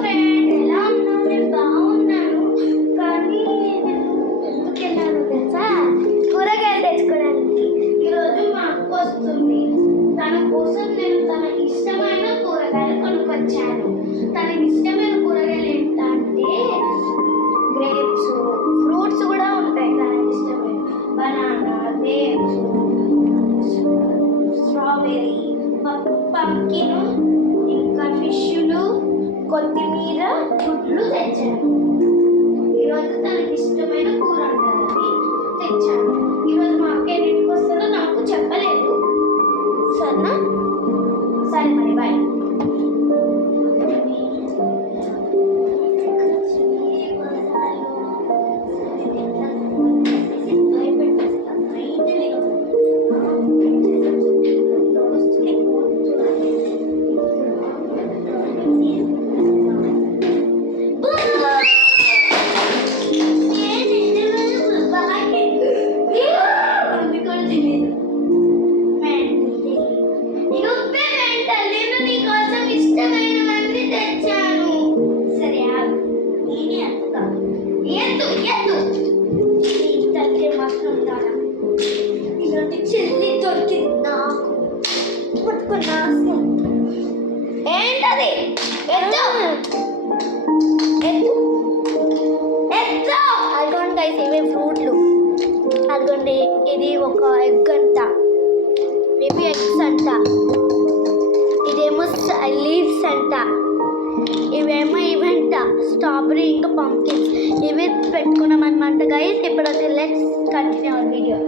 Friend, ఎలా ఉన్నావు? నేను బాగున్నాను. కానీ నేను ఎందుకు వెళ్ళాను తెలుసా? కూరగాయలు తెచ్చుకోవడానికి. ఈరోజు మా అక్క వస్తుంది. తన కోసం నేను తన ఇష్టమైన కూరగాయలు కొనుక్కొచ్చాను. తనకి ఇష్టమైన కూరగాయలు ఏంటంటే గ్రేప్స్, ఫ్రూట్స్ కూడా ఉంటాయి తనకి ఇష్టమైన. బనానా, గ్రేప్స్, స్ట్రాబెర్రీ, పంకిన్, ఇంకా ఫిష్లు, కొత్తిమీర, గుడ్లు తెచ్చాను. ఈరోజు తనకి ఇష్టమైన కూర ఉండాలని తెచ్చాను. ఈరోజు మా అక్క ఎన్నింటికి వస్తుందో నాకు చెప్పలేదు. సరేనా? సరే మరి, బాయ్. చెల్లి దొరికింది నాకు. ఏంటది? అదిగోండి గైస్, ఇవే ఫ్రూట్లు. అదిగోండి, ఇది ఒక ఎగ్ అంట, ఇవి ఎగ్స్ అంట. ఇదేమో లీవ్స్ అంట, ఇవేమో ఇవంట స్ట్రాబెరీ, ఇంకా పంకిన్స్. ఇవి పెట్టుకున్నాం అనమాట గైస్. ఇప్పుడు లెట్స్ కంటిన్యూ అవర్ వీడియో.